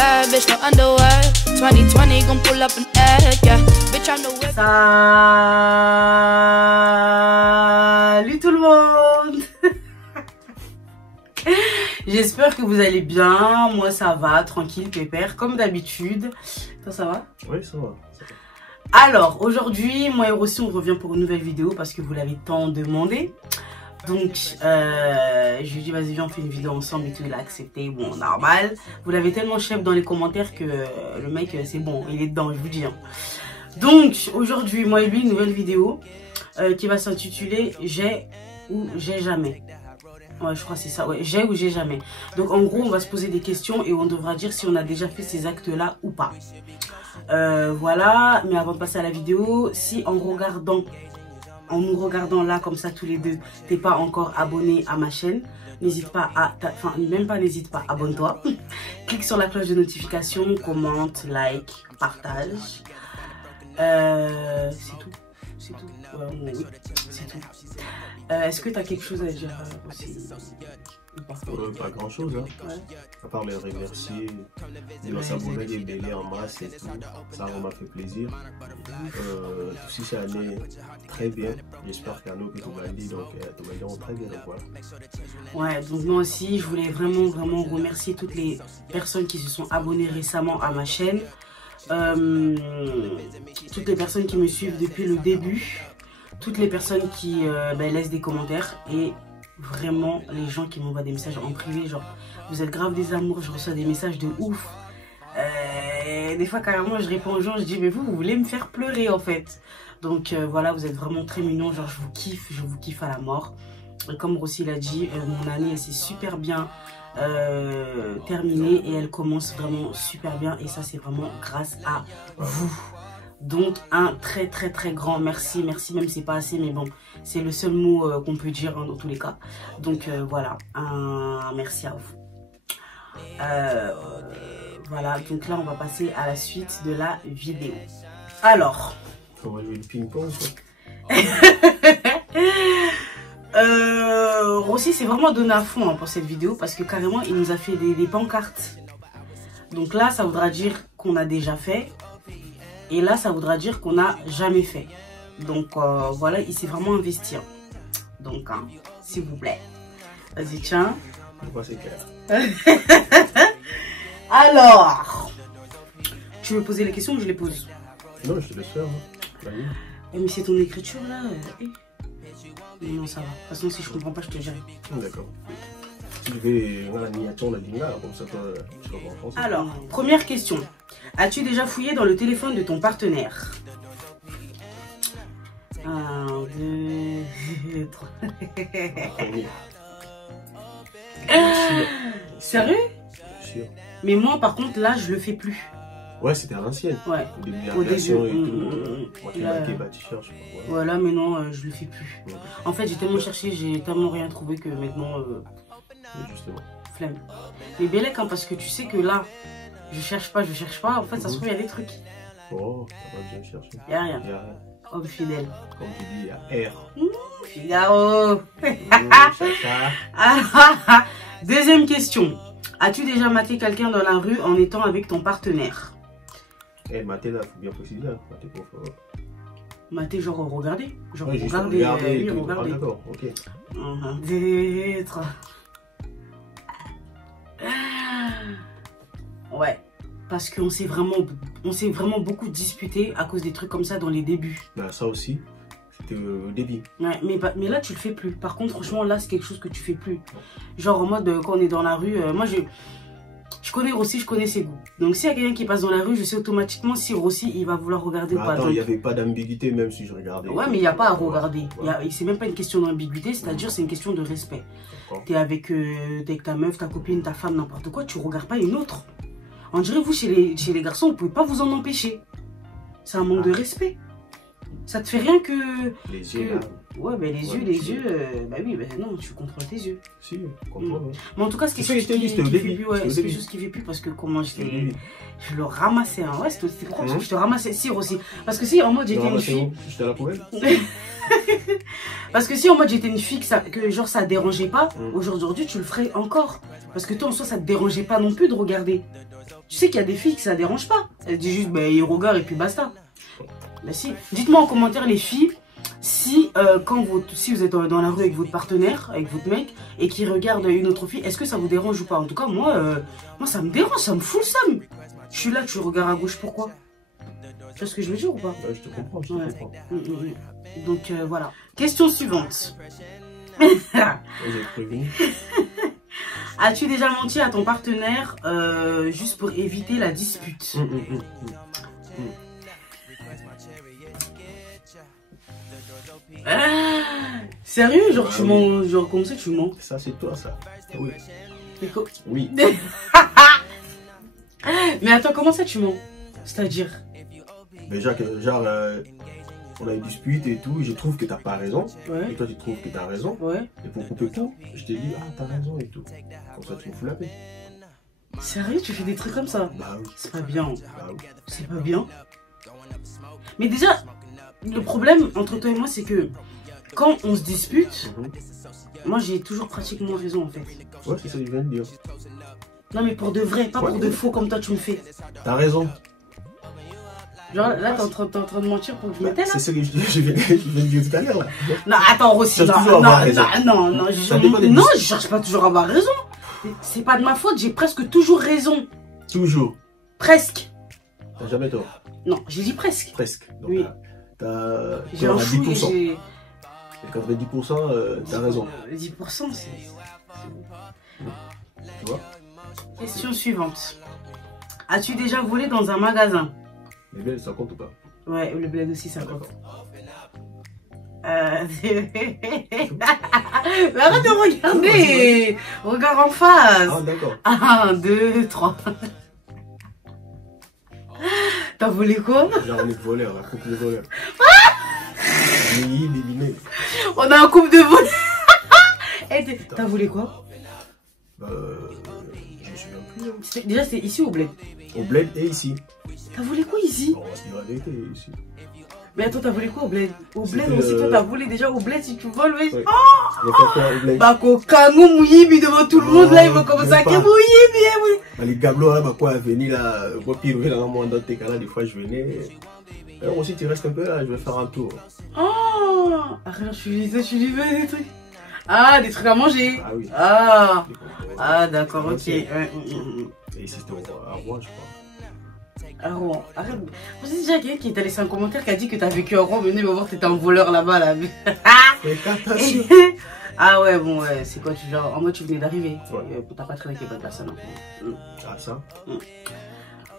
bad bitch, no underwear. 2020 gon' pull up an egg, yeah. Bitch, I know it. Salut tout le monde. J'espère que vous allez bien. Moi ça va, tranquille, pépère, comme d'habitude. Toi ça va? Oui, ça va. Alors aujourd'hui, moi et Rossi on revient pour une nouvelle vidéo parce que vous l'avez tant demandé. Donc je lui ai dit vas-y viens on fait une vidéo ensemble et tout, il a accepté, bon normal. Vous l'avez tellement chef dans les commentaires que le mec c'est bon, il est dedans, je vous dis. Donc aujourd'hui moi et lui une nouvelle vidéo qui va s'intituler J'ai ou j'ai jamais. Ouais je crois que c'est ça, ouais, j'ai ou j'ai jamais. Donc en gros on va se poser des questions et on devra dire si on a déjà fait ces actes là ou pas. Voilà, mais avant de passer à la vidéo, si en nous regardant là comme ça tous les deux, t'es pas encore abonné à ma chaîne, n'hésite pas à, enfin même pas n'hésite pas, abonne-toi. Clique sur la cloche de notification, commente, like, partage. C'est tout. C'est tout. Oui, c'est tout. Est-ce que tu as quelque chose à dire aussi? Pas grand chose, hein. Ouais. À part les remercier, de s'abonner des délais en masse et tout. Ça m'a fait plaisir. Tout si ça allait très bien. J'espère qu'à nous que tout va aller, donc tout va aller très bien. Donc, voilà. Ouais, donc moi aussi, je voulais vraiment remercier toutes les personnes qui se sont abonnées récemment à ma chaîne. Toutes les personnes qui me suivent depuis le début. Toutes les personnes qui laissent des commentaires et vraiment les gens qui m'envoient des messages en privé, genre vous êtes grave des amours, je reçois des messages de ouf. Des fois carrément je réponds aux gens, je dis mais vous voulez me faire pleurer en fait. Donc voilà, vous êtes vraiment très mignons, genre je vous kiffe à la mort. Et comme Rossi l'a dit, mon année elle s'est super bien terminée et elle commence vraiment super bien et ça c'est vraiment grâce à vous. Donc un très grand merci, même si c'est pas assez, mais bon c'est le seul mot qu'on peut dire hein, dans tous les cas. Donc voilà, un merci à vous. Voilà, donc là on va passer à la suite de la vidéo. Alors on va jouer le ping-pong. Rossi c'est vraiment donné à fond hein, pour cette vidéo parce que carrément il nous a fait des pancartes. Donc là ça voudra dire qu'on a déjà fait. Et là, ça voudra dire qu'on n'a jamais fait. Donc, voilà, il s'est vraiment investi. Donc, hein, s'il vous plaît. Vas-y, tiens. C'est clair. Alors, tu veux poser les questions ou je les pose? Non, je te laisse faire. Hein. Mais c'est ton écriture, là. Non, ça va. De toute façon, si je comprends pas, je te dirai. D'accord. Si je vais dans la miniature, on a dit là, comme ça, tu vas en français. Alors, première question. As-tu déjà fouillé dans le téléphone de ton partenaire? 1, 2, 3. Sérieux? Sûr. Mais moi, par contre, là, je le fais plus. Ouais, c'était à l'ancienne. Ouais. Au début. Moi qui marquais, bah, tu cherches. Voilà, mais non, je le fais plus. Ouais. En fait, j'ai tellement cherché, j'ai tellement rien trouvé que maintenant, Justement. flemme. Mais Bélec, hein, parce que tu sais que là, je cherche pas. En fait, ça se trouve, il y a des trucs. Oh, ça va bien chercher. Il y a rien. Il y a rien. Homme fidèle. Comme tu dis, il y a R. Figaro. Deuxième question. As-tu déjà maté quelqu'un dans la rue en étant avec ton partenaire? Eh, maté là, faut bien préciser. Maté pour faire. Maté, genre regarder. Genre Ouais, juste regarder. Oui, regarder. regarder. Ah, d'accord, ok. 1, 2, 3. Ouais. Parce qu'on s'est vraiment beaucoup disputé à cause des trucs comme ça dans les débuts. Bah, ça aussi, c'était au début. Ouais, mais là, tu le fais plus. Par contre, franchement, là, c'est quelque chose que tu fais plus. Genre, en mode, quand on est dans la rue, moi, je connais Rossi, je connais ses goûts. Donc, s'il y a quelqu'un qui passe dans la rue, je sais automatiquement si Rossi, il va vouloir regarder Bah, ou pas. attends, Donc... il n'y avait pas d'ambiguïté, même si je regardais. Ouais, mais il n'y a pas à regarder. Ouais. C'est même pas une question d'ambiguïté, c'est-à-dire, c'est une question de respect. T'es avec ta meuf, ta copine, ta femme, n'importe quoi, tu regardes pas une autre. On dirait, vous, chez les garçons, vous pouvez pas vous en empêcher. C'est un manque de respect. Ça te fait rien que... Les yeux, là. Ouais, mais les yeux, bah oui, bah non, tu contrôles tes yeux. Si, je comprends. Mais en tout cas, c'est quelque chose qui fait plus, ouais, c'est quelque chose qui fait plus parce que comment je le ramassais, hein. Ouais, c'était pourquoi parce que je te ramassais, si aussi. Parce que si en mode j'étais une fille... J'étais à la poubelle. Parce que si en mode j'étais une fille que genre ça dérangeait pas, aujourd'hui tu le ferais encore. Parce que toi en soi ça te dérangeait pas non plus de regarder. Tu sais qu'il y a des filles que ça dérange pas. Elles disent juste, bah, il regarde et puis basta. Bah si. Dites-moi en commentaire les filles, si si vous êtes dans la rue avec votre partenaire, avec votre mec, et qu'il regarde une autre fille, est-ce que ça vous dérange ou pas? En tout cas, moi ça me dérange, ça me fout le seum. Je suis là, tu regardes à gauche, pourquoi? Tu vois ce que je veux dire ou pas? Ouais, je te comprends, je te comprends. Donc voilà. Question suivante. J'ai prévenu. As-tu déjà menti à ton partenaire juste pour éviter la dispute? Sérieux? Genre tu mens, genre comme ça tu mens? Ça c'est toi ça. Oui. Oui. Mais attends, comment ça tu mens? C'est-à-dire? Déjà que genre on a une dispute et tout, je trouve que t'as pas raison. Ouais. Et toi tu trouves que t'as raison. Ouais. Et pour couper tout, je te dis ah t'as raison et tout. Comme ça tu me fous la paix. Sérieux, tu fais des trucs comme ça? Bah oui. C'est pas bien. Bah oui. C'est pas bien. Mais déjà, le problème entre toi et moi, c'est que quand on se dispute, moi j'ai toujours pratiquement raison en fait. Ouais, c'est ça que je viens de dire. Non mais pour de vrai, pas pour de faux comme toi tu me fais. T'as raison. Genre là t'es en train de mentir pour que je m'étais là. C'est ce que je viens de dire tout à l'heure là. Non attends Rossi, non, je cherche pas toujours à avoir raison. C'est pas de ma faute, j'ai presque toujours raison. Toujours. Presque. T'as jamais tort. Non, j'ai dit presque. Presque. Donc, oui. J'ai un chou 10%. Et 90%, t'as raison. 10% c'est... Tu vois? Question suivante. As-tu déjà volé dans un magasin? Les bleds, ça compte ou pas? Ouais, le bled aussi ça compte. Mais arrête de regarder. Regarde en face. Ah d'accord. 1, 2, 3. T'as volé quoi? Genre on est voleurs, la coupe de voleurs. On a un couple de voleurs. T'as volé quoi? Je me souviens plus. Déjà c'est ici ou au bled? Au bled et ici. T'as volé quoi ici? On va se dire la vérité ici. Mais attends, t'as volé quoi au bled? Au bled aussi, toi t'as volé déjà au bled si tu voles, wesh. Oui. Oh bah Kokano Mouyibi devant tout le monde là, il va commencer à crier Mouyibi. Les gablos là, bah quoi, venir là, moi pire, dans mon dans tes cas là, des fois je venais. Alors aussi tu restes un peu là, je vais faire un tour. Oh, arrête, je suis des trucs. Ah, des trucs à manger. Ah oui. Ah d'accord, ok. Et ici c'était à Rouen, je crois. À Rouen, arrête. Vous savez déjà quelqu'un qui t'a laissé un commentaire qui a dit que t'as vécu à Rouen, venez me voir, t'étais un voleur là-bas là. Ah ouais, bon, ouais, c'est quoi, genre, en mode tu venais d'arriver. Ouais. T'as pas traîné avec les bonnes personnes. Ah ça.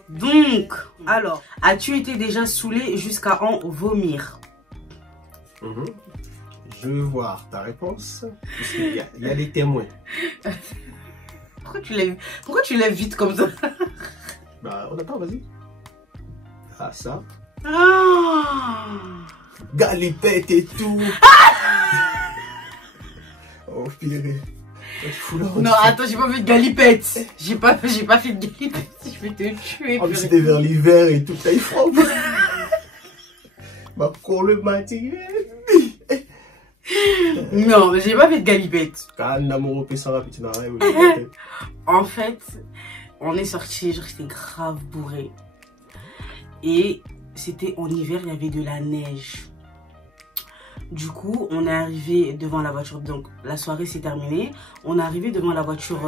Donc, alors, as-tu été déjà saoulé jusqu'à en vomir? Je veux voir ta réponse. Parce qu'il y a des témoins. Pourquoi tu lèves vite comme ça? Bah, on attend, vas-y. Ah, ça. Ah. Galipette et tout. Oh, purée. Non, attends, j'ai pas fait de galipette. J'ai pas fait de galipette. Je vais te tuer. Oh, mais c'était vers l'hiver et tout. T'as eu froid. Ma cour le matin. Non, j'ai pas fait de galipette. En fait, on est sorti, genre j'étais grave bourré. Et c'était en hiver, il y avait de la neige. Du coup, on est arrivé devant la voiture. Donc, la soirée s'est terminée. On est arrivé devant la voiture.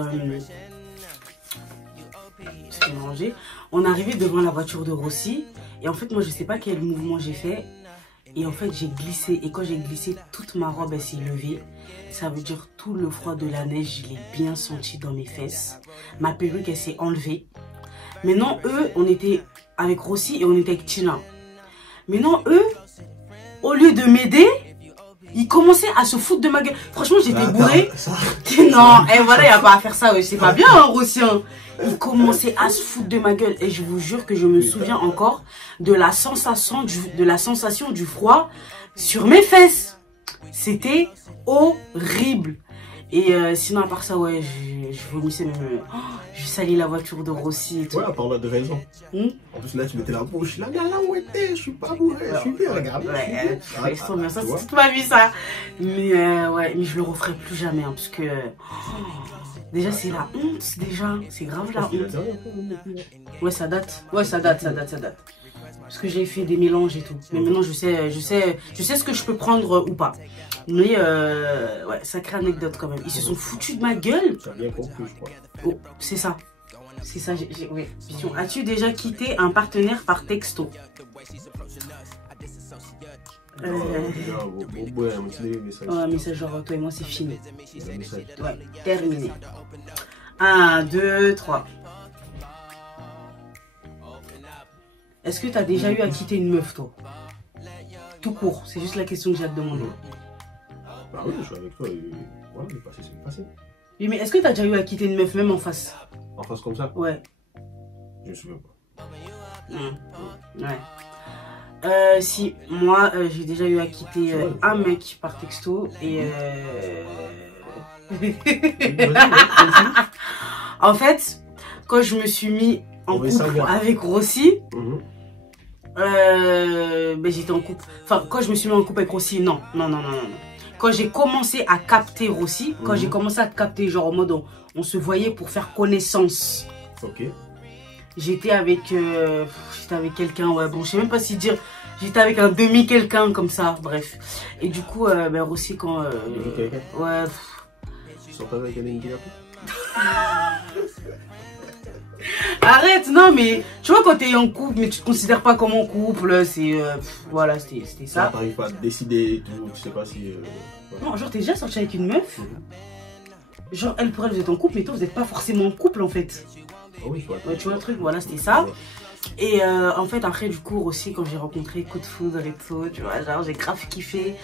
On est arrivé devant la voiture de Rossi. Et en fait, moi, je sais pas quel mouvement j'ai fait. Et en fait, j'ai glissé. Et quand j'ai glissé, toute ma robe, elle s'est levée. Ça veut dire tout le froid de la neige, je l'ai bien senti dans mes fesses. Ma perruque, elle s'est enlevée. Maintenant, eux, on était avec Rossi et on était avec Tina. Maintenant, eux, au lieu de m'aider, ils commençaient à se foutre de ma gueule. Franchement, j'étais bourrée. Non, et voilà, il n'y a pas à faire ça. C'est pas bien, hein, Rossi. Ils commençaient à se foutre de ma gueule. Et je vous jure que je me souviens encore de la sensation du froid sur mes fesses. C'était horrible. Et sinon, à part ça, ouais, je vomissais même. J'ai sali la voiture de Rossi et tout. Ouais, à part là de raison. En plus, là, tu mettais la bouche. Là, où était, je suis pas bourré, je suis bien, regarde. Ouais, ça, c'est toute ma vie, ça. Mais ouais, mais je le referai plus jamais, hein, parce que. Déjà, c'est la honte, déjà. C'est grave la Parce que la honte. dernière fois, on était là. Ouais, ça date. Ouais, ça date. Parce que j'ai fait des mélanges et tout. Mais maintenant, je sais ce que je peux prendre ou pas. Mais, ouais, sacrée anecdote quand même. Ils se sont foutus de ma gueule. Tu as bien compris, je crois. Oh, c'est ça. C'est ça, oui. As-tu déjà quitté un partenaire par texto? Ouais, un message genre toi et moi c'est fini. Ouais, terminé. 1, 2, 3. Est-ce que tu as déjà eu à quitter une meuf, toi? Tout court, c'est juste la question que j'ai à te demander. Bah oui, je suis avec toi et voilà, le passé c'est le passé. Oui, mais est-ce que tu as déjà eu à quitter une meuf, même en face? En face comme ça? Ouais. Je me souviens pas. Ouais. Si, moi j'ai déjà eu à quitter un mec par texto et en fait, quand je me suis mis en couple avec Rossi, ben j'étais en couple. Enfin, quand je me suis mis en couple avec Rossi, non. Quand j'ai commencé à capter Rossi, quand j'ai commencé à capter, genre en mode on se voyait pour faire connaissance. Ok. J'étais avec quelqu'un, ouais, bon, je sais même pas si dire. J'étais avec un demi-quelqu'un comme ça, bref. Et du coup, ben Rossi, quand. Ouais. Tu sors pas avec un demi-quelqu'un? Arrête, non, mais tu vois, quand t'es en couple, mais tu te considères pas comme en couple, c'est. Voilà, c'était ça. T'arrives pas à décider et tout, tu sais pas si. Non, genre, t'es déjà sorti avec une meuf. Genre, elle pour elle, vous êtes en couple, mais toi, vous êtes pas forcément en couple en fait. Oh oui, ouais, tu vois le truc, voilà, c'était ça. Et en fait, après, du coup, aussi, quand j'ai rencontré Coup de Foudre et tout, tu vois, genre, j'ai grave kiffé.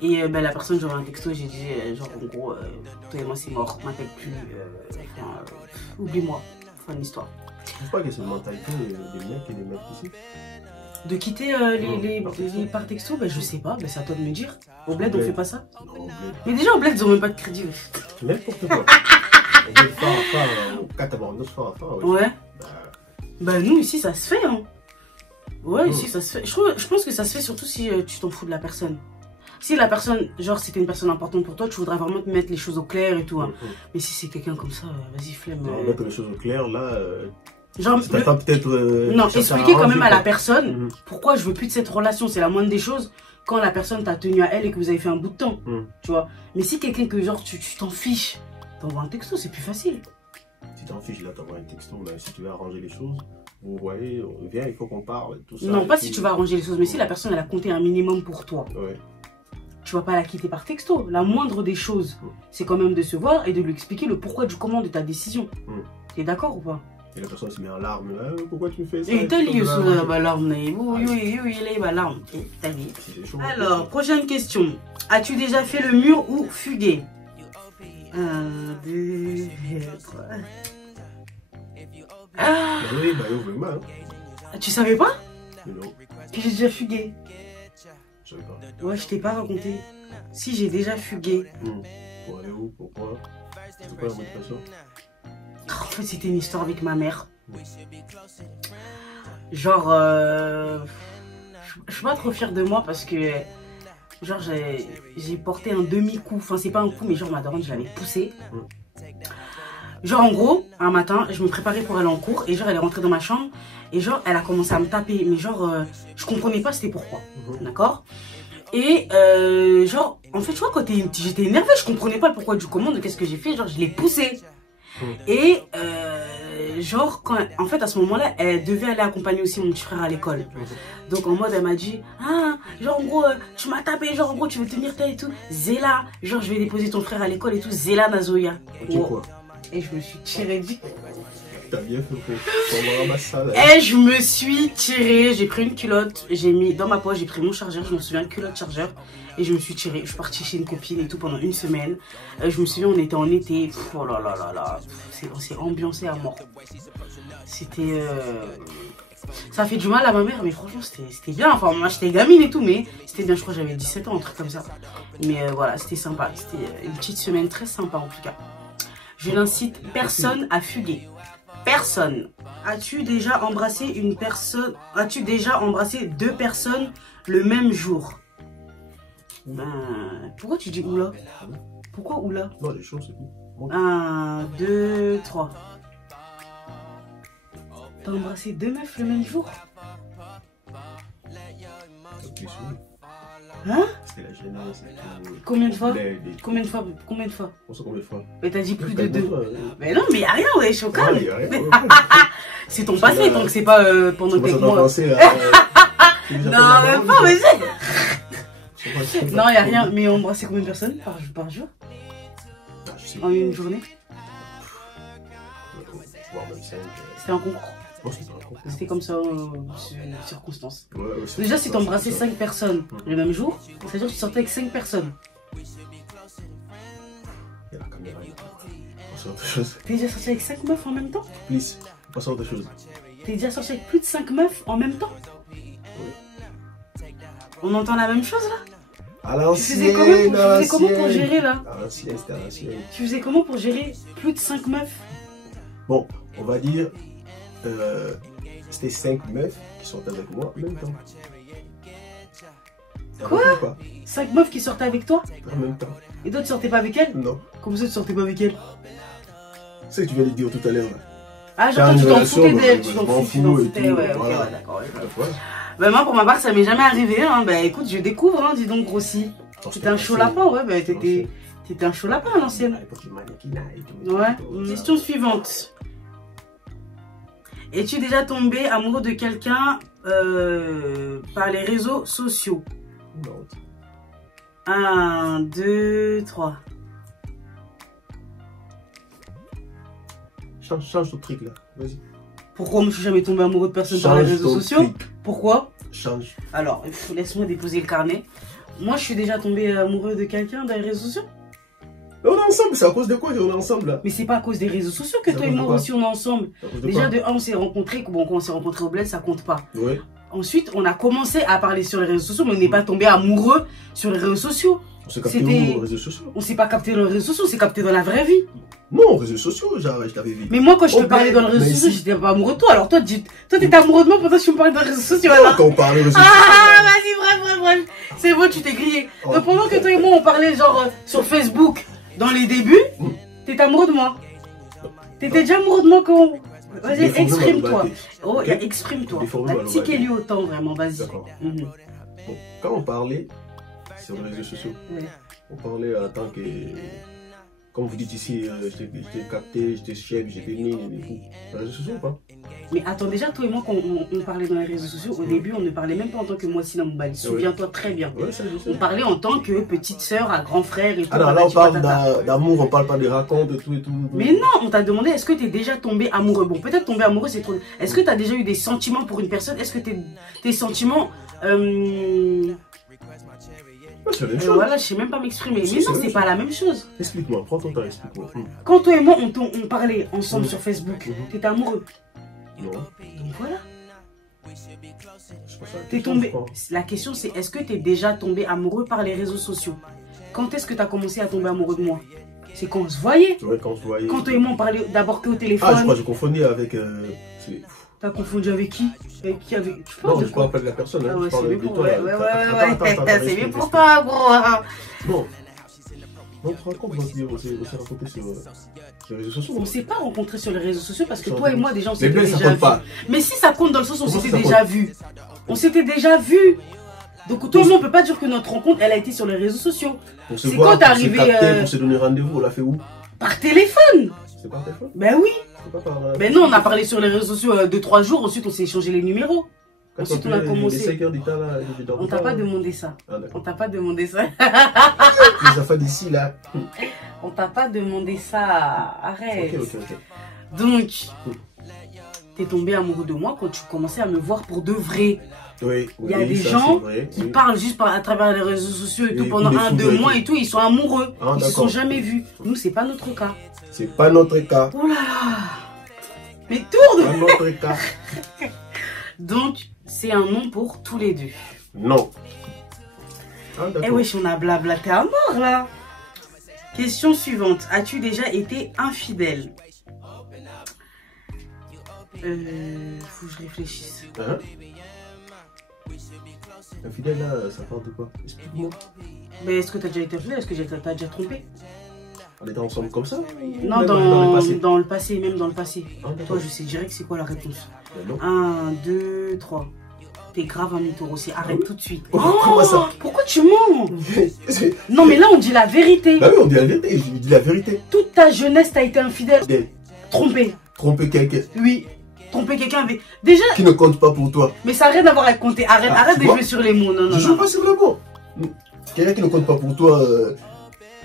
Et ben, la personne, genre, un texto, j'ai dit, genre, en gros, toi et moi, c'est mort, m'appelle plus, oublie-moi, fin de l'histoire. Je trouve pas que c'est une mentalité des mecs et des mecs ici. De quitter les par texto, ben, je sais pas, ben, c'est à toi de me dire. Au bled, on fait pas ça? Non, au bled. Mais déjà, au bled, ils ont même pas de crédit. N'importe quoi. Au bled, au 4 avoir une autre fois à faire. Ouais. Bah nous ici ça se fait hein. Ouais ici ça se fait. Je pense que ça se fait surtout si tu t'en fous de la personne. Si la personne, genre c'était une personne importante pour toi, tu voudrais vraiment te mettre les choses au clair et tout hein. Mais si c'est quelqu'un comme ça, vas-y flemme. Mettre les choses au clair là, genre peut-être non, expliquer quand même à la personne pourquoi je veux plus de cette relation, c'est la moindre des choses quand la personne t'a tenu à elle et que vous avez fait un bout de temps. Tu vois. Mais si quelqu'un que genre tu t'en fiches, t'envoies un texto, c'est plus facile. Si t'en fiches, là, t'envoies un texto, là, si tu veux arranger les choses, vous voyez, on vient, il faut qu'on parle, tout ça. Non, pas si tu vas arranger les choses, mais si la personne, elle a compté un minimum pour toi, tu vas pas la quitter par texto. La moindre des choses, c'est quand même de se voir et de lui expliquer le pourquoi du comment de ta décision. T'es d'accord ou pas? Et la personne se met en larmes, pourquoi tu me fais ça? Et t'as lié sur la larme, oui, la larme. T'as vu. Alors, prochaine question. As-tu déjà fait le mur ou fugué? 1, 2, 3. Ah oui, bah vraiment. Tu savais pas? Non. Que j'ai déjà fugué? Je savais pas. Ouais, je t'ai pas raconté. Si, j'ai déjà fugué. Pour aller où? Pourquoi? C'est quoi la motivation? En fait, c'était une histoire avec ma mère. Genre, je suis pas trop fière de moi parce que genre j'ai porté un demi-coup. Enfin, c'est pas un coup, mais genre ma daronne, je l'avais poussé. Genre en gros, un matin, je me préparais pour aller en cours et genre elle est rentrée dans ma chambre et genre elle a commencé à me taper. Mais genre, je comprenais pas c'était pourquoi. D'accord? Et genre, en fait, tu vois, quand j'étais énervée, je comprenais pas le pourquoi du comment, de qu'est-ce que j'ai fait. Genre, je l'ai poussée. Et genre, en fait, à ce moment-là, elle devait aller accompagner aussi mon petit frère à l'école. Donc en mode, elle m'a dit, ah, genre en gros, tu m'as tapé, genre en gros, tu veux tenir tête et tout. Zéla, genre je vais déposer ton frère à l'école et tout. Zéla Nazoya. Quoi? Et je me suis tirée du... T'as bien fait pour ramasser ça. Et je me suis tirée, j'ai pris une culotte, j'ai mis dans ma poche, j'ai pris mon chargeur, je me souviens, culotte chargeur. Et je me suis tirée, je suis partie chez une copine et tout pendant une semaine. Je me souviens, on était en été, oh là là là là, on s'est ambiancé à mort. C'était... Ça a fait du mal à ma mère, mais franchement, c'était bien. Enfin, moi, j'étais gamine et tout, mais c'était bien. Je crois que j'avais 17 ans, un truc comme ça. Mais voilà, c'était sympa. C'était une petite semaine très sympa, en tout cas. Je n'incite personne à fuguer. Personne. As-tu déjà embrassé une personne... As-tu déjà embrassé 2 personnes le même jour? Pourquoi tu dis oula? Pourquoi oula? Non, les choses, c'est tout. 1, 2, 3. T'as embrassé 2 meufs le même jour? Hein? C'est la jeunesse. Combien de fois? Combien de fois? Combien de fois? Mais t'as dit plus de 2. Mais non, mais y'a rien, ouais, choquant. C'est ton passé, tant que c'est pas pendant que t'es avec moi. Non, même pas, mais c'est... Non, y'a rien. Mais embrasser combien de personnes par jour? En une journée? C'était un concours. C'était comme ça, circonstance. Déjà, si t'embrassais 5 personnes le même jour, c'est-à-dire que tu sortais avec 5 personnes. Il y a la caméra, on autre chose. T'es déjà sorti avec 5 meufs en même temps? Please, on autre chose. T'es déjà sorti avec plus de 5 meufs en même temps? On entend la même chose là? À l'ancienne, tu faisais comment pour gérer là? À l'ancienne, c'était à l'ancienne. Tu faisais comment pour gérer plus de 5 meufs? Bon, on va dire, c'était 5 meufs qui sortaient avec moi en même temps. Quoi? 5 meufs qui sortaient avec toi? En même temps. Et toi tu sortais pas avec elles? Non. Comment ça tu sortais pas avec elles? C'est ce que tu viens de dire tout à l'heure. Ah, genre tu t'en foutais d'elles, tu t'en foutais, ouais, ok, ouais, d'accord. Bah moi pour ma part ça m'est jamais arrivé, hein. Bah écoute je découvre, hein, dis donc grossi. T'étais un chaud lapin, ouais, bah t'étais un chaud lapin à l'ancienne. Ouais. Question suivante. Es-tu déjà tombé amoureux de quelqu'un par les réseaux sociaux? Non. 1, 2, 3. Change ton truc là, vas-y. Pourquoi moi je suis jamais tombé amoureux de personne par les réseaux sociaux? Pourquoi? Change. Alors, laisse-moi déposer le carnet. Moi je suis déjà tombé amoureux de quelqu'un dans les réseaux sociaux. Mais on est ensemble, c'est à cause de quoi on est ensemble là? Mais c'est pas à cause des réseaux sociaux que toi et moi aussi on est ensemble. Déjà de 1 on s'est rencontrés, bon quand on s'est rencontrés au bled ça compte pas. Oui. Ensuite on a commencé à parler sur les réseaux sociaux mais on n'est pas tombé amoureux sur les réseaux sociaux. On s'est capté où dans les réseaux sociaux? On s'est pas capté dans les réseaux sociaux, on s'est capté dans la vraie vie. Non, réseaux sociaux, je t'avais vu. Mais moi quand je te parlais dans les réseaux sociaux, j'étais pas amoureux de toi. Alors toi t'étais amoureux de moi pendant que tu me parlais dans les réseaux sociaux. Quand on parlait réseaux sociaux. Ah vas-y bref. C'est bon tu t'es grillé. Donc pendant que toi et moi on parlait genre sur Facebook dans les débuts, t'étais amoureux de moi. T'étais déjà amoureux de moi quand... Vas-y, exprime-toi. Oh, exprime-toi. Tiquez-lui autant, vraiment, vas-y. D'accord. Bon, quand on parlait sur les réseaux sociaux, on parlait en tant que... Comme vous dites ici, j'étais capté, j'étais chef, j'étais né, les réseaux sociaux ou pas? Mais attends, déjà, toi et moi, quand on parlait dans les réseaux sociaux, au début, on ne parlait même pas en tant que moi, Sina Moubali. Souviens-toi très bien. Ouais, ça, je sais. On parlait en tant que petite sœur à grand frère et tout. Alors là, on parle d'amour, on parle pas de racontes et tout et tout. Mais non, on t'a demandé, est-ce que tu es déjà tombé amoureux? Bon, peut-être tombé amoureux, c'est trop... Est-ce que tu as déjà eu des sentiments pour une personne? Est-ce que tes sentiments... C'est la même chose. Voilà, je sais même pas m'exprimer. Mais non, c'est pas la même chose. Explique-moi, prends ton temps, explique-moi. Quand toi et moi, on parlait ensemble sur Facebook, t'étais amoureux? Non. Donc voilà. T'es tombé. La question c'est, est-ce que t'es déjà tombé amoureux par les réseaux sociaux? Quand est-ce que t'as commencé à tomber amoureux de moi? C'est quand on se voyait. Ouais, quand on se voyait. Quand toi et moi, on parlait d'abord que au téléphone. Ah, je crois que je confondais avec... T'as confondu avec qui? Avec qui? Avec... Non, je parle pas de la personne, hein. Ah ouais, je parle c'est de bien toi. ouais, c'est bien pour toi, gros. Bon. On se rencontre, on s'est rencontrés sur les réseaux sociaux. On s'est pas rencontrés sur les réseaux sociaux parce que toi et moi, déjà, on s'était déjà vu. Mais si ça compte dans le sens où on s'était déjà vu. On s'était déjà vu. Donc toi et moi, on peut pas dire que notre rencontre, elle a été sur les réseaux sociaux. C'est quand t'es arrivé... Pour se donner rendez-vous, on l'a fait où? Par téléphone. C'est par téléphone? Ben oui. Mais non, on a parlé sur les réseaux sociaux 2-3 jours, ensuite on s'est échangé les numéros. Ensuite on a commencé. On t'a pas demandé ça. On t'a pas demandé ça. Les affaires d'ici là. On t'a pas demandé ça. Arrête. Ok. Donc, t'es tombé amoureux de moi quand tu commençais à me voir pour de vrai. Oui, il y a des gens qui parlent juste à travers les réseaux sociaux et tout pendant 1-2 mois et tout, ils sont amoureux. Ils se sont jamais vus. Nous, c'est pas notre cas. C'est pas notre cas. Oh là là. Mais tourne. Pas notre cas. Donc, c'est un non pour tous les deux. Non. Eh wesh, on a blablaté à mort là. Question suivante. As-tu déjà été infidèle? Faut que je réfléchisse. Infidèle là, ça parle de quoi? Explique-moi. Mais est-ce que t'as déjà été infidèle? Est-ce que t'as déjà trompé? On était ensemble comme ça? Non, Même dans le passé. même dans le passé. Ah, Toi, je sais direct c'est quoi la réponse. non. 1, 2, 3. T'es grave un mytho aussi, arrête tout de suite. Comment ça? Pourquoi tu mens? Non mais là on dit la vérité. Bah oui, on dit la vérité, je dis la vérité. Toute ta jeunesse t'as été infidèle. Trompé. Tromper quelqu'un Oui. Tromper quelqu'un avec... Déjà... qui ne compte pas pour toi. Mais ça n'a rien à voir avec compter. Arrête, Ah, arrête tu de vois? jouer sur les mots. Non, non, Je non. joue pas sur le mot. Quelqu'un qui ne compte pas pour toi,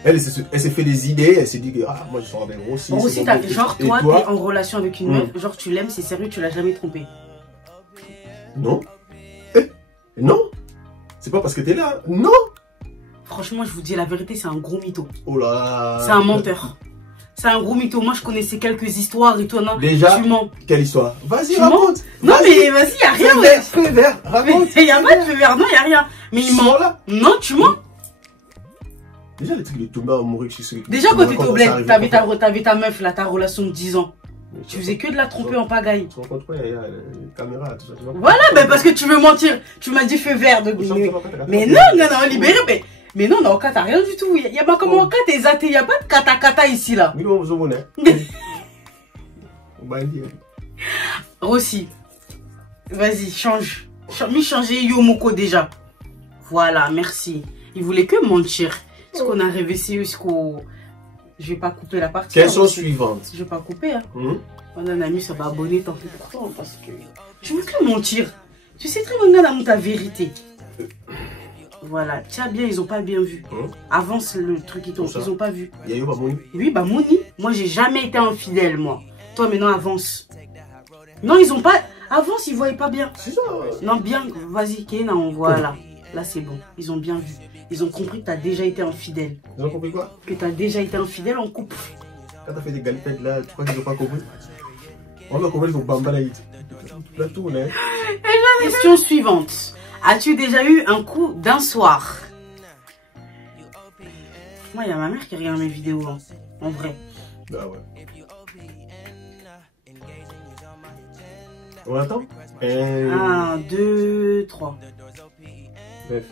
elle s'est fait des idées, elle s'est dit que ah, moi je sors avec Rossi. Rossi, genre Et toi, t'es en relation avec une meuf, genre tu l'aimes, c'est sérieux, tu l'as jamais trompé. Non. Non. C'est pas parce que t'es là. Non. Franchement, je vous dis la vérité, c'est un gros mytho. Oh là. C'est un menteur. C'est un gros mytho. Moi, je connaissais quelques histoires et toi, non. Déjà, tu mens. Quelle histoire? Vas-y, Tu raconte. Non, mais vas-y, y'a rien. Fais vert, raconte. Il y a pas de feu vert, non, y'a rien. Mais il ment. Là. Non, tu mens. Déjà, les trucs de tomber amoureux, je suis. Déjà, quand t'étais au bled, t'avais ta meuf là, ta relation de 10 ans. Tu faisais que de la tromper en pagaille. Tu rencontres quoi? Il y a une caméra, tout ça, tu vois. Voilà, mais parce que tu veux mentir. Tu m'as dit feu vert. Mais non, non, non, libéré. Mais non, non, t'as rien du tout. Il y a pas comme en cas, t'es athée. Il n'y a pas de kata ici là. Oui, non, je vous Rossi, vas-y, change. Changer Yomoko déjà. Voilà, merci. Il voulait que mentir. Est-ce qu'on a réussi? Est-ce qu'on... Je vais pas couper la partie. Question suivante. Je vais pas couper. Hein. On a un ami, ça va abonner tant pis pour toi. Parce que tu veux que mentir. Tu sais très bien dans ta vérité. Voilà, tiens bien, ils ont pas bien vu. Avance le truc, ils ont pas vu. Il y a eu Moni. Oui, bah Moni. Moi, j'ai jamais été infidèle, moi. Toi, maintenant, avance. Non, ils ont pas... Avance, ils voyaient pas bien. C'est ça. Non, bien, vas-y, Kéna, on voit là. Là, c'est bon. Ils ont bien vu. Ils ont compris que tu as déjà été infidèle. Ils ont compris quoi? Que tu as déjà été infidèle en couple. Quand tu as fait des galipettes là, tu crois qu'ils n'ont pas compris? On va comprendre, ils vont bambalaït. La tourne, hein. Question suivante. As-tu déjà eu un coup d'un soir? Moi, il y a ma mère qui regarde mes vidéos, hein, en vrai. Bah ouais. On attend? 1, 2, 3. Bref.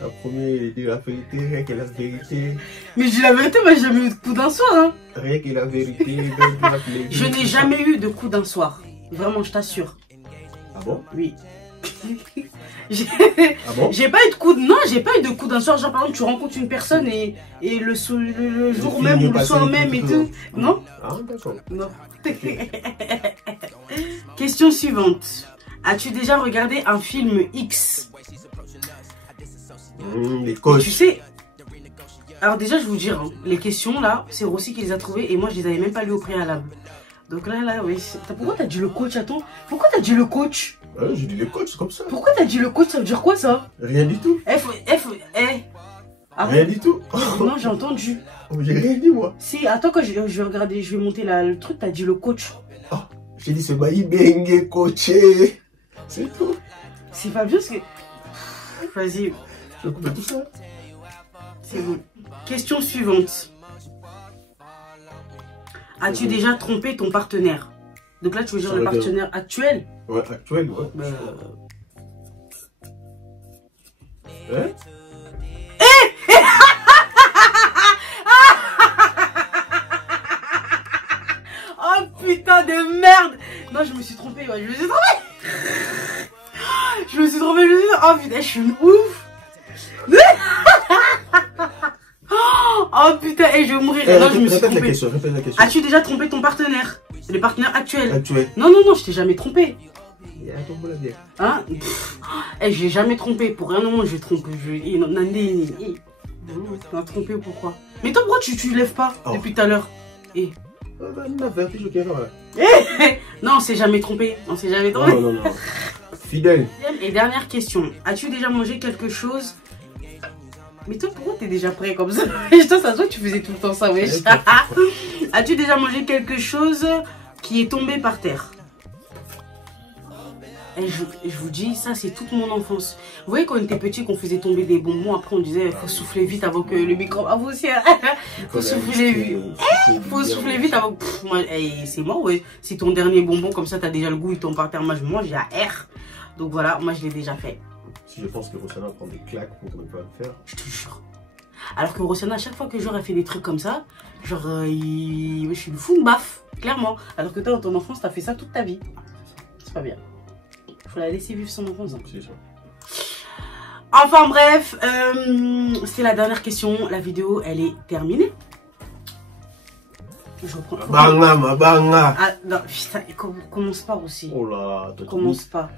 La première, il dit la vérité, rien que la vérité. Mais je dis la vérité, moi j'ai jamais eu de coup d'un soir. Hein. Rien que la vérité. Je n'ai jamais eu de coup d'un soir. Vraiment, je t'assure. Ah bon? Oui. Ah bon? J'ai pas eu de coup de... Non, j'ai pas eu de coup d'un soir. Genre par exemple, tu rencontres une personne et le jour même ou le soir même et tout. Non? Ah d'accord. Non. Question suivante. As-tu déjà regardé un film X? Les coachs. Tu sais... Alors déjà, je vous dis, hein, les questions là, c'est Rossi qui les a trouvées et moi je les avais même pas lues au préalable. Donc là, oui. Pourquoi t'as dit le coach? Attends. Pourquoi t'as dit le coach? J'ai dit les coachs comme ça. Pourquoi t'as dit le coach? Ça veut dire quoi ça? Rien du tout. Rien du tout. Non, j'ai entendu. J'ai rien dit moi. Si, attends, quand je vais regarder, je vais monter le truc, t'as dit le coach. Ah, j'ai dit c'est Maï Bengue coaché. C'est tout. C'est pas bien parce que... Vas-y. Je vais couper tout ça. C'est bon. Question suivante. As-tu déjà trompé ton partenaire? Donc là, tu veux dire le partenaire actuel? Ouais, actuel, ouais. Hein? Oh putain de merde! Non, je me suis trompée, ouais, je me suis trompée! Je me suis trompée, oh putain, je suis une ouf! Oh putain, et je vais mourir. Non, je me suis trompée. Répète la question. As-tu déjà trompé ton partenaire? Le partenaire actuel? Actuel. Non, non, non, je t'ai jamais trompé. Hein? J'ai jamais trompé. Pour rien au monde, je trompe. T'as trompé pourquoi? Mais toi, pourquoi tu lèves pas depuis tout à l'heure? Non, on s'est jamais trompé. On s'est jamais trompé. Non, non, non. Fidèle. Et dernière question. As-tu déjà mangé quelque chose? Mais toi, pourquoi t'es déjà prêt comme ça? Toi, ça se voit que tu faisais tout le temps ça, wesh. As-tu déjà mangé quelque chose qui est tombé par terre? Et je vous dis, ça c'est toute mon enfance. Vous voyez quand on était petit, qu'on faisait tomber des bonbons, après on disait faut souffler vite avant que le micro... Ah vous aussi, faut souffler vite. Faut souffler vite avant... C'est mort, ouais. Si ton dernier bonbon comme ça, t'as déjà le goût, il tombe par terre, moi je mange, j'ai à R. Donc voilà, moi je l'ai déjà fait. Si je pense que Rossana prend des claques pour ne pas le faire. Je te jure. Alors que Rossiana, à chaque fois que genre elle fait des trucs comme ça, genre je suis une fou de baffe, clairement. Alors que toi dans ton enfance t'as fait ça toute ta vie. C'est pas bien. Faut la laisser vivre son enfance. C'est ça. Enfin bref, c'était la dernière question. La vidéo elle est terminée. Je reprends. Banga, ma banga. Ah non, putain, commence pas aussi. Oh là, toi, Commence pas.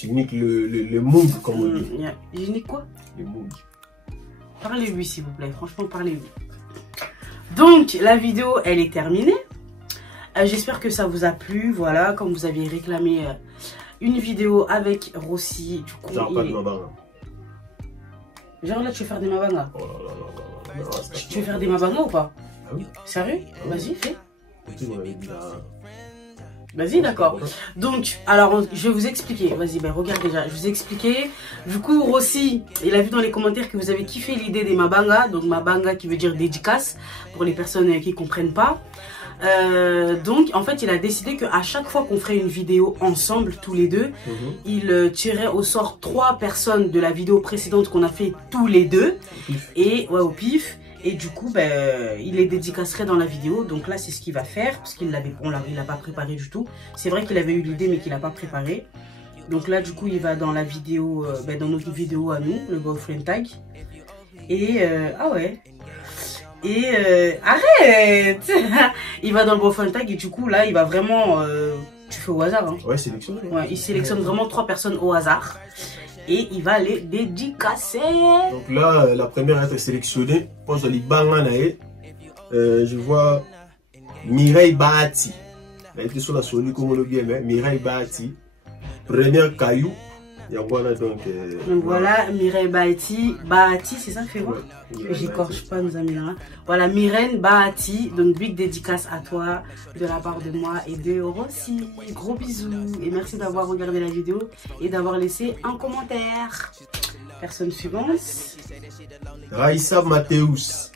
tu niques le mood, comme on dit. Je nique quoi? Le mood. Parlez-lui s'il vous plaît, franchement parlez-lui. Donc la vidéo elle est terminée. J'espère que ça vous a plu. Voilà, comme vous aviez réclamé une vidéo avec Rossi. Du coup, Genre pas de ma banga. Genre là tu veux faire des mabangas. Oh là là là là. Tu veux faire des mabangas ou pas? Ah oui. Sérieux? Ah oui. Vas-y, fais. On avait dit là. Vas-y, d'accord. Donc, alors, je vais vous expliquer. Vas-y, ben regarde déjà. Je vous ai expliqué. Du coup, Rossi, il a vu dans les commentaires que vous avez kiffé l'idée des mabanga. Donc, mabanga qui veut dire dédicace pour les personnes qui ne comprennent pas. Donc, en fait, il a décidé qu'à chaque fois qu'on ferait une vidéo ensemble, tous les deux, il tirerait au sort 3 personnes de la vidéo précédente qu'on a fait tous les deux. Et, ouais, au pif. Et du coup, ben, il les dédicacerait dans la vidéo. Donc là, c'est ce qu'il va faire. Parce qu'il l'avait, il l'a pas préparé du tout. C'est vrai qu'il avait eu l'idée, mais qu'il n'a pas préparé. Donc là, du coup, il va dans la vidéo, dans notre vidéo à nous, le Boyfriend Tag. Et, ah ouais. Et, arrête. Il va dans le Boyfriend Tag et du coup, là, il va vraiment, tu fais au hasard. Hein. Ouais, sélectionne. Ouais, il sélectionne vraiment 3 personnes au hasard. Et il va les dédicacer. Donc là, la première a été sélectionnée. Pense à je vois Mireille Bahati. Elle était sur la solide comme on le dit, Mireille Bahati. Première caillou. Donc voilà, Mireille Bahati. Bahati, c'est ça que fait quoi? J'écorche pas nos amis là. Voilà, Myrène Bahati. Donc, big dédicace à toi de la part de moi et de Rossi. Gros bisous. Et merci d'avoir regardé la vidéo et d'avoir laissé un commentaire. Personne suivante. Raïssa Mathéus.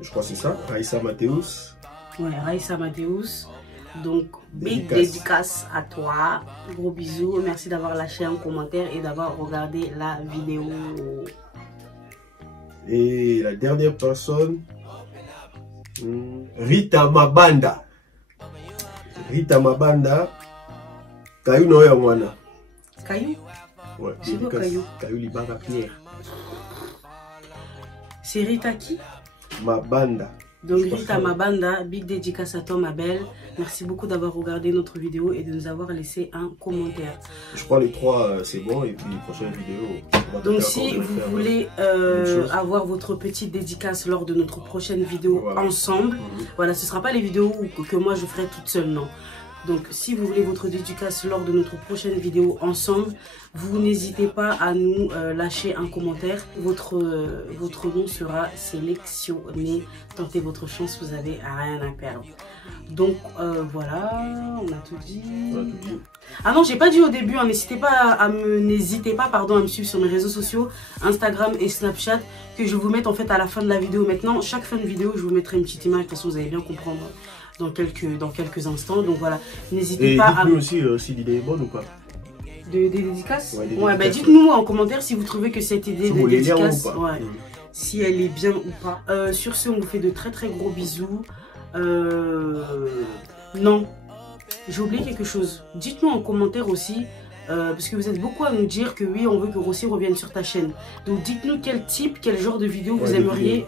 Je crois que c'est ça. Raïssa Mathéus. Ouais, Raïssa Mathéus. Donc, big dédicace à toi. Gros bisous. Merci d'avoir lâché un commentaire et d'avoir regardé la vidéo. Et la dernière personne, Rita Mabanda. Rita Mabanda. Caillou no ya mwana. Caillou? Ouais, c'est quoi Caillou? Caillou Libara Pierre. C'est Rita qui? Mabanda. Donc Rita Mabanda, big dédicace à toi ma belle. Merci beaucoup d'avoir regardé notre vidéo et de nous avoir laissé un commentaire. Je crois les 3 c'est bon et puis les prochaines vidéos. Donc si vous voulez avoir votre petite dédicace lors de notre prochaine vidéo ensemble, voilà, ce ne sera pas les vidéos que moi je ferai toute seule, non. Donc si vous voulez votre dédicace lors de notre prochaine vidéo ensemble, vous n'hésitez pas à nous lâcher un commentaire. Votre nom sera sélectionné. Tentez votre chance, vous n'avez rien à perdre. Donc voilà, on a tout dit. Ah non, j'ai pas dit au début, hein, n'hésitez pas à me suivre sur mes réseaux sociaux, Instagram et Snapchat, que je vous mette en fait à la fin de la vidéo. Maintenant, chaque fin de vidéo, je vous mettrai une petite image, de toute façon vous allez bien comprendre dans quelques instants. Donc voilà, n'hésitez pas à... dites-nous aussi si l'idée est bonne ou pas. Des dédicaces? Ouais, bah dites-nous en commentaire si vous trouvez que cette idée de dédicace, si elle est bien ou pas. Sur ce, on vous fait de très très gros bisous. Non, j'ai oublié quelque chose. Dites-nous en commentaire aussi, parce que vous êtes beaucoup à nous dire que oui, on veut que Rossi revienne sur ta chaîne. Donc dites-nous quel genre de vidéo vous aimeriez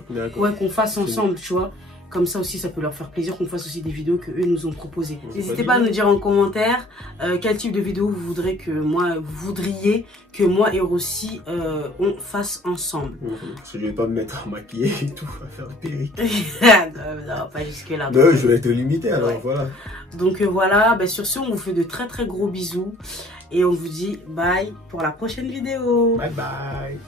qu'on fasse ensemble, tu vois. Comme ça aussi, ça peut leur faire plaisir qu'on fasse aussi des vidéos que eux nous ont proposées. N'hésitez pas à nous dire en commentaire quel type de vidéo vous voudriez que moi et Rossi on fasse ensemble. Parce que je vais pas me mettre à maquiller et tout, à faire des perruques. Non, pas jusque là. Non, je vais être limité alors, voilà. Donc voilà, sur ce, on vous fait de très très gros bisous. Et on vous dit bye pour la prochaine vidéo. Bye bye.